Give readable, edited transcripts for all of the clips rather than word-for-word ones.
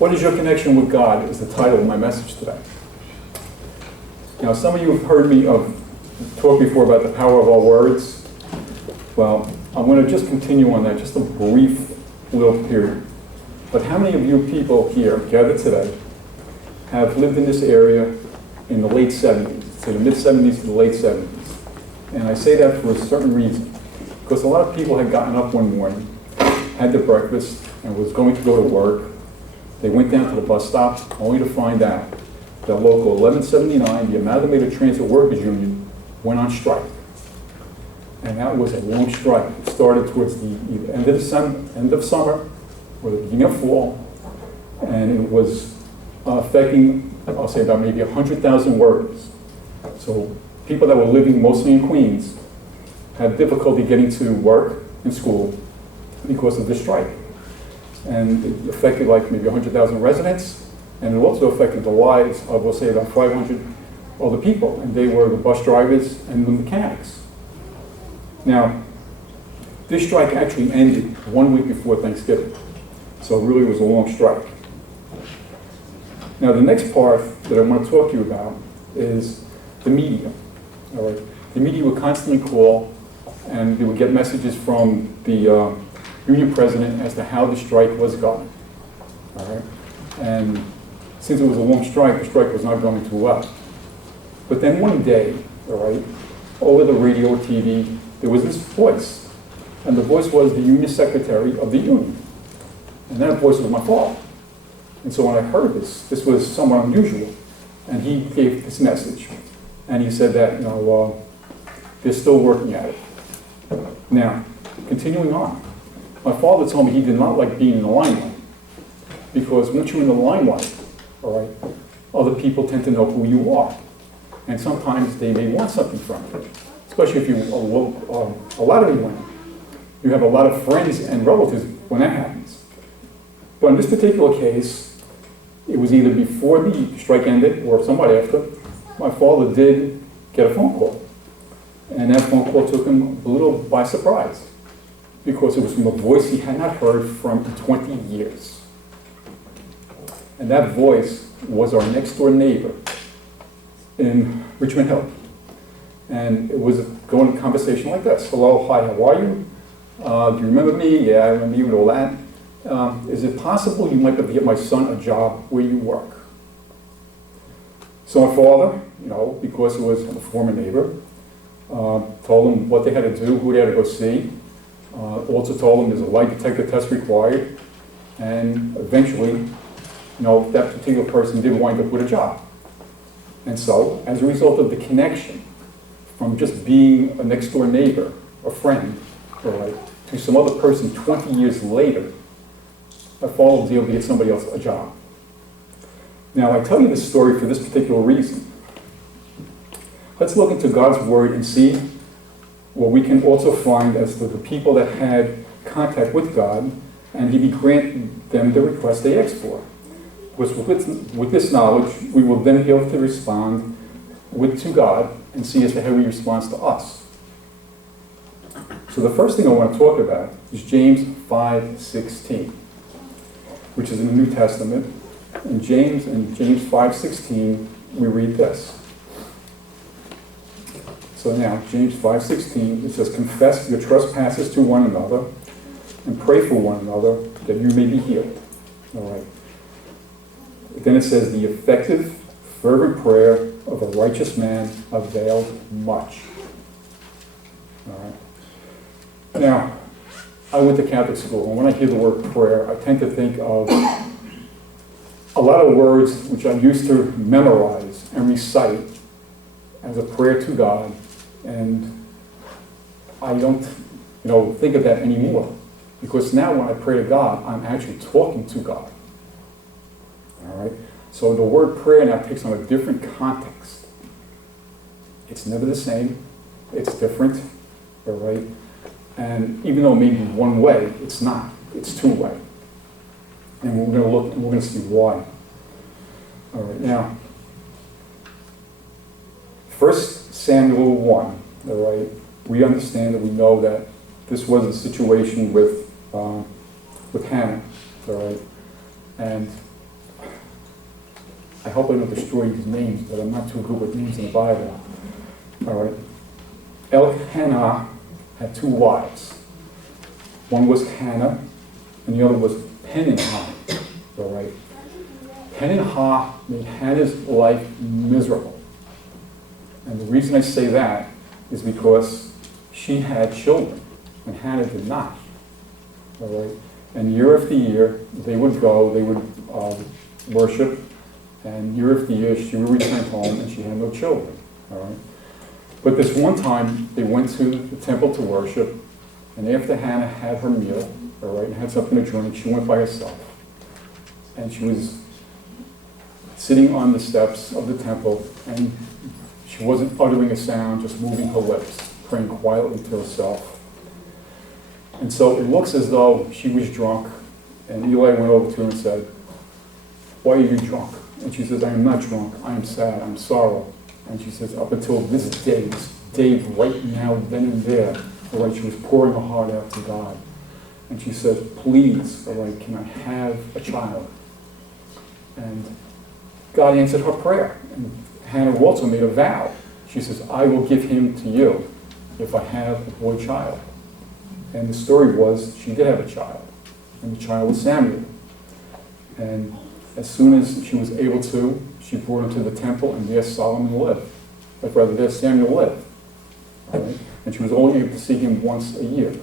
What is your connection with God is the title of my message today. Now, some of you have heard me talk before about the power of our words. Well, I'm going to just continue on that, just a brief little period. But how many of you people here gathered today have lived in this area in the late 70s, so the mid-70s to the late 70s? And I say that for a certain reason, because a lot of people had gotten up one morning, had their breakfast, and was going to go to work. They went down to the bus stop only to find out that Local 1179, the Amalgamated Transit Workers Union, went on strike. And that was a long strike. It started towards the end of summer or the beginning of fall, and it was affecting, I'll say, about maybe 100,000 workers. So people that were living mostly in Queens had difficulty getting to work and school because of the strike. And it affected like maybe 100,000 residents, and it also affected the lives of, we'll say, about 500 other people, and they were the bus drivers and the mechanics. Now, this strike actually ended 1 week before Thanksgiving, so it really was a long strike. Now, the next part that I want to talk to you about is the media. All right, the media would constantly call, and they would get messages from the union president as to how the strike was going. All right, and since it was a long strike, the strike was not going too well. But then one day, all right, over the radio or TV, there was this voice, and the voice was the union secretary of the union, and that voice was my father. And so when I heard this was somewhat unusual, and he gave this message, and he said that, they're still working at it. Now, continuing on, my father told me he did not like being in the limelight, because once you're in the limelight, all right, other people tend to know who you are, and sometimes they may want something from you, especially if you a lot of women. You have a lot of friends and relatives when that happens. But in this particular case, it was either before the strike ended or somewhat after. My father did get a phone call, and that phone call took him a little by surprise, because it was from a voice he had not heard from in 20 years. And that voice was our next door neighbor in Richmond Hill. And it was going a conversation like this. Hello, hi, how are you? Do you remember me? Yeah, I remember you and all that. Is it possible you might be able to get my son a job where you work? So my father, because he was a former neighbor, told him what they had to do, who they had to go see. Also told him there's a lie detector test required, and eventually, that particular person did wind up with a job. And so, as a result of the connection from just being a next door neighbor, a friend, all right, to some other person 20 years later, my father was able to get somebody else a job. Now, I tell you this story for this particular reason. Let's look into God's Word and see what we can also find as to the people that had contact with God, and He granted them the request they asked for. With this knowledge, we will then be able to respond to God and see as to how He responds to us. So the first thing I want to talk about is James 5:16, which is in the New Testament. In James 5:16, we read this. So now, James 5:16, it says, confess your trespasses to one another and pray for one another that you may be healed. All right. Then it says, the effective, fervent prayer of a righteous man availed much. All right. Now, I went to Catholic school, and when I hear the word prayer, I tend to think of a lot of words which I used to memorize and recite as a prayer to God, and I don't, think of that anymore, because now when I pray to God, I'm actually talking to God. All right. So the word prayer now takes on a different context. It's never the same. It's different. All right. And even though it may be one way, it's not. It's two way. And we're going to look and we're going to see why. All right. Now, 1 Samuel 1. All right. We understand that we know that this was a situation with Hannah. All right. And I hope I don't destroy these names, but I'm not too good with names in the Bible. All right. Elkanah had 2 wives. One was Hannah, and the other was Peninnah. All right. Peninnah made Hannah's life miserable. And the reason I say that is because she had children, and Hannah did not. All right. And year after year, they would go, they would worship, and year after year, she would return home, and she had no children. All right. But this one time, they went to the temple to worship, and after Hannah had her meal, all right, and had something to drink, she went by herself. And she was sitting on the steps of the temple, and she wasn't uttering a sound, just moving her lips, praying quietly to herself. And so it looks as though she was drunk, and Eli went over to her and said, "Why are you drunk?" And she says, "I am not drunk, I am sad, I'm sorrow." And she says, up until this day, right now, then and there, all right, she was pouring her heart out to God. And she says, "Please, all right, can I have a child?" And God answered her prayer. And Hannah also made a vow. She says, "I will give him to you if I have a boy child." And the story was, she did have a child. And the child was Samuel. And as soon as she was able to, she brought him to the temple, and there Solomon lived. But rather, there Samuel lived. All right? And she was only able to see him once a year.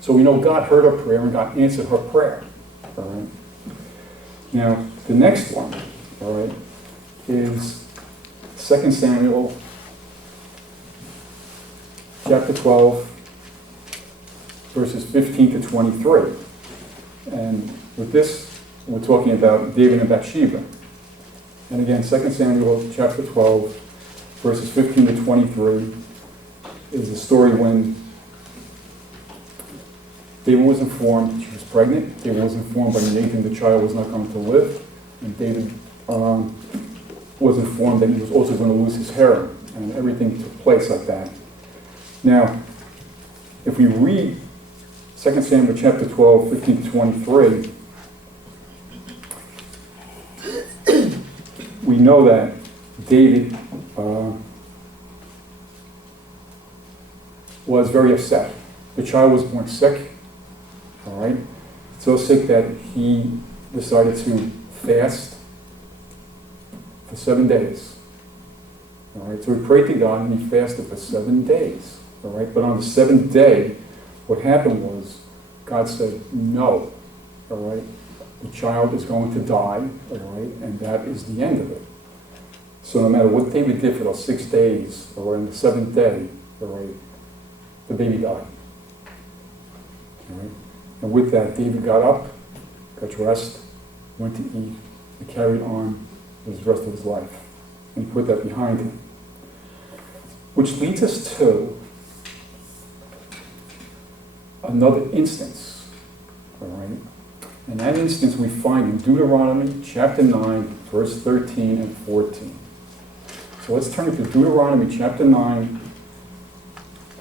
So we know God heard her prayer, and God answered her prayer. All right? Now, the next one, all right, is 2 Samuel chapter 12, verses 15 to 23. And with this, we're talking about David and Bathsheba. And again, 2 Samuel chapter 12, verses 15 to 23, is the story when David was informed she was pregnant. David was informed by Nathan the child was not going to live. And David was informed that he was also going to lose his harem. And everything took place like that. Now, if we read 2 Samuel chapter 12, 15 to 23, we know that David was very upset. The child was born sick, all right? So sick that he decided to fast for 7 days. All right, so he prayed to God and he fasted for 7 days. All right, but on the 7th day, what happened was God said, "No." All right, the child is going to die. All right, and that is the end of it. So no matter what David did for those 6 days, or on the 7th day, all right, the baby died. All right, and with that, David got up, got dressed, went to eat, and carried on the rest of his life, and he put that behind him. Which leads us to another instance, all right? And that instance we find in Deuteronomy chapter 9, verse 13 and 14. So let's turn to Deuteronomy chapter 9,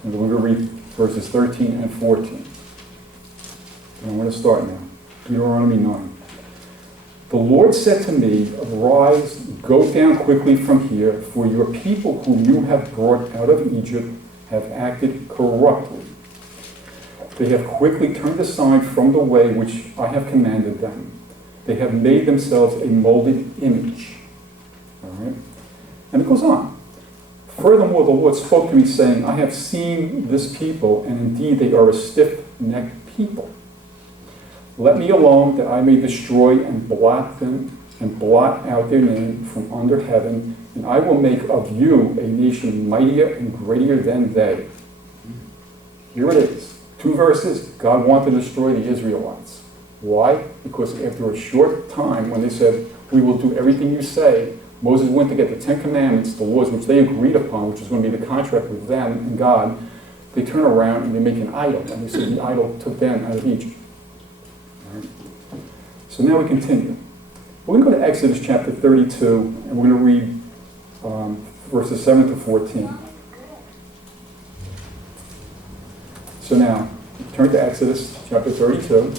and we're going to read verses 13 and 14. And I'm going to start now. Deuteronomy 9. "The Lord said to me, Arise, go down quickly from here, for your people whom you have brought out of Egypt have acted corruptly. They have quickly turned aside from the way which I have commanded them. They have made themselves a molded image." All right? And it goes on. "Furthermore, the Lord spoke to me, saying, I have seen this people, and indeed they are a stiff-necked people. Let me alone, that I may destroy and blot them, and blot out their name from under heaven, and I will make of you a nation mightier and greater than they." Here it is. 2 verses. God wanted to destroy the Israelites. Why? Because after a short time, when they said, "We will do everything you say," Moses went to get the 10 Commandments, the laws which they agreed upon, which was going to be the contract with them and God. They turn around and they make an idol. And they said the idol took them out of Egypt. All right. So now we continue. We're going to go to Exodus chapter 32, and we're going to read verses 7 to 14. So now, turn to Exodus chapter 32,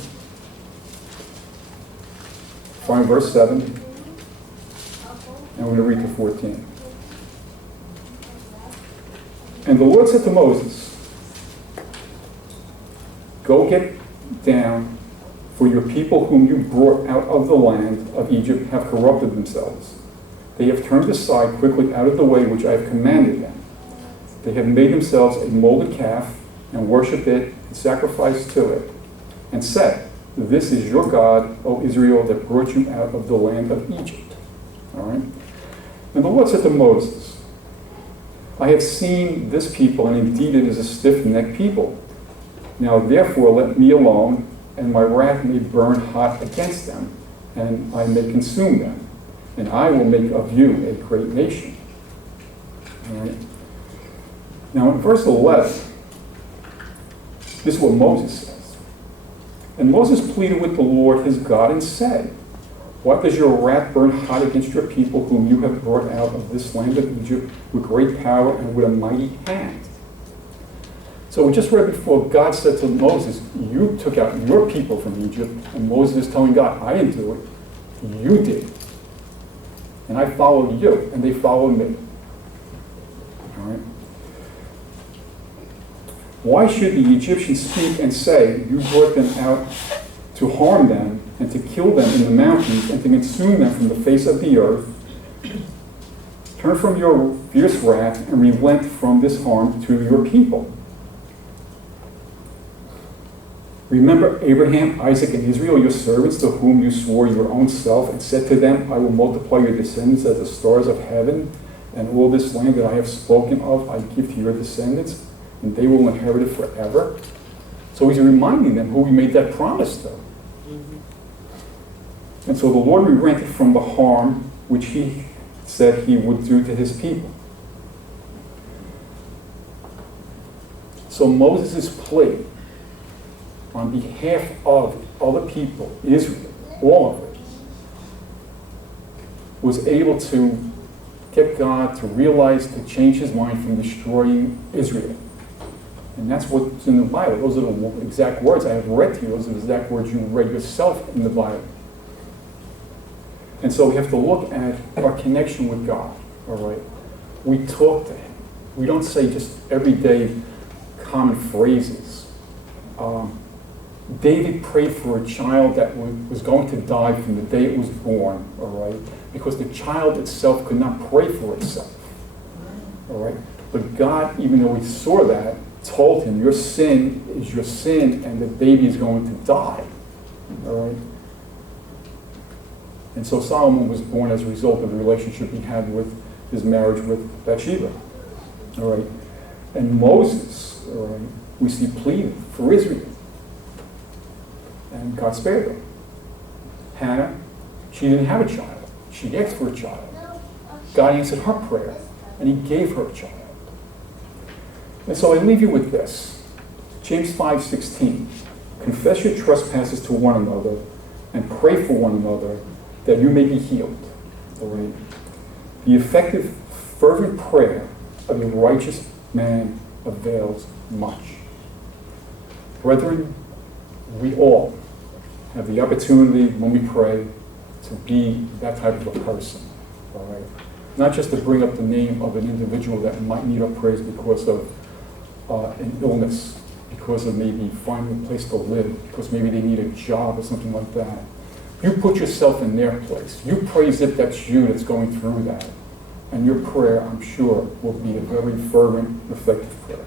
find verse 7, I'm going to read to 14. And the Lord said to Moses, "Go get down, for your people whom you brought out of the land of Egypt have corrupted themselves. They have turned aside quickly out of the way which I have commanded them. They have made themselves a molded calf and worshipped it and sacrificed to it, and said, 'This is your God, O Israel, that brought you out of the land of Egypt.'" All right? And the Lord said to Moses, "I have seen this people, and indeed it is a stiff-necked people. Now therefore let me alone, and my wrath may burn hot against them, and I may consume them, and I will make of you a great nation." All right? Now in verse 11, this is what Moses says. "And Moses pleaded with the Lord his God and said, 'Why does your wrath burn hot against your people whom you have brought out of this land of Egypt with great power and with a mighty hand?'" So we just read before, God said to Moses, "You took out your people from Egypt," and Moses is telling God, "I didn't do it, you did. And I followed you, and they followed me." All right? "Why should the Egyptians speak and say, 'You brought them out to harm them and to kill them in the mountains and to consume them from the face of the earth? Turn from your fierce wrath and relent from this harm to your people. Remember Abraham, Isaac, and Israel, your servants, to whom you swore your own self, and said to them, 'I will multiply your descendants as the stars of heaven, and all this land that I have spoken of I give to your descendants, and they will inherit it forever.'" So he's reminding them who he made that promise to. And so the Lord relented from the harm which he said he would do to his people. So Moses' plea on behalf of other people, Israel, all of it, was able to get God to realize, to change his mind from destroying Israel. And that's what's in the Bible. Those are the exact words I have read to you. Those are the exact words you read yourself in the Bible. And so we have to look at our connection with God, all right? We talk to him. We don't say just everyday common phrases. David prayed for a child that was going to die from the day it was born, all right? Because the child itself could not pray for itself, all right? But God, even though he saw that, told him, your sin is your sin, and the baby is going to die, all right? And so Solomon was born as a result of the relationship he had with his marriage with Bathsheba, all right? And Moses, all right, we see pleading for Israel. And God spared her. Hannah, she didn't have a child. She asked for a child. God answered her prayer, and he gave her a child. And so I leave you with this. James 5:16. "Confess your trespasses to one another, and pray for one another, that you may be healed." All right? "The effective, fervent prayer of a righteous man avails much." Brethren, we all have the opportunity when we pray to be that type of a person, all right? Not just to bring up the name of an individual that might need our prayers because of an illness, because of maybe finding a place to live, because maybe they need a job or something like that. You put yourself in their place. You pray as if that's you that's going through that. And your prayer, I'm sure, will be a very fervent, effective prayer.